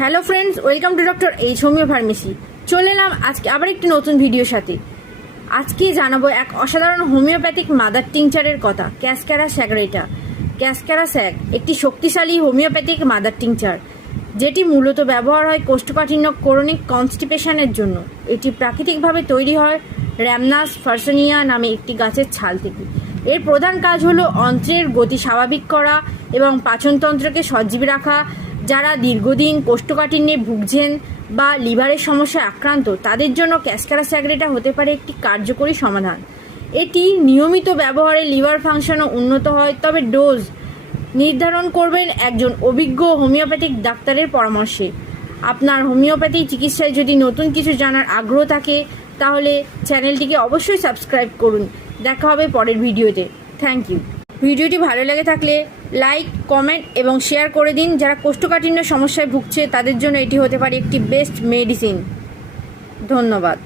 Hello friends, welcome to doctor H homeo pharmacy. চলে এলাম আজকে আবার একটি নতুন ভিডিওর সাথে। আজকে জানাব এক অসাধারণ হোমিওপ্যাথিক মাদার টিংচারের কথা, ক্যাসক্যারা স্যাগরেটা। ক্যাসক্যারা স্যাগ, একটি শক্তিশালী হোমিওপ্যাথিক মাদার টিংচার, যেটি মূলত ব্যবহার হয় কোষ্ঠকাঠিন্য করোনিক কনস্টিপেশনের জন্য। এটি প্রাকৃতিকভাবে তৈরি হয় র্যামনাস ফার্সোনিয়া নামে একটি গাছের ছাল থেকে। এর প্রধান কাজ হলো অন্ত্রের গতি স্বাভাবিক করা এবং পাচনতন্ত্রকে সজীব রাখা যারা দীর্ঘদিন কোষ্ঠকাঠিন্যে ভুগছেন বা লিভারের সমস্যায় আক্রান্ত, তাদের জন্য ক্যাসকারা স্যাগ্রেটা হতে পারে একটি কার্যকরী সমাধান। এটি নিয়মিত ব্যবহারে লিভার ফাংশনও উন্নত হয়, তবে ডোজ নির্ধারণ করবেন একজন অভিজ্ঞ হোমিওপ্যাথিক ডাক্তারের পরামর্শে। আপনার হোমিওপ্যাথি চিকিৎসায় যদি নতুন কিছু জানার আগ্রহ থাকে, তাহলে চ্যানেলটিকে অবশ্যই সাবস্ক্রাইব করুন। দেখা হবে পরের ভিডিওতে। Thank you. ভিডিওটি ভালো লেগে থাকলে লাইক কমেন্ট এবং শেয়ার করে দিন। যারা কোষ্ঠকাঠিন্য সমস্যায় ভুগছে, তাদের জন্য এটি হতে পারে একটি বেস্ট মেডিসিন ধন্যবাদ।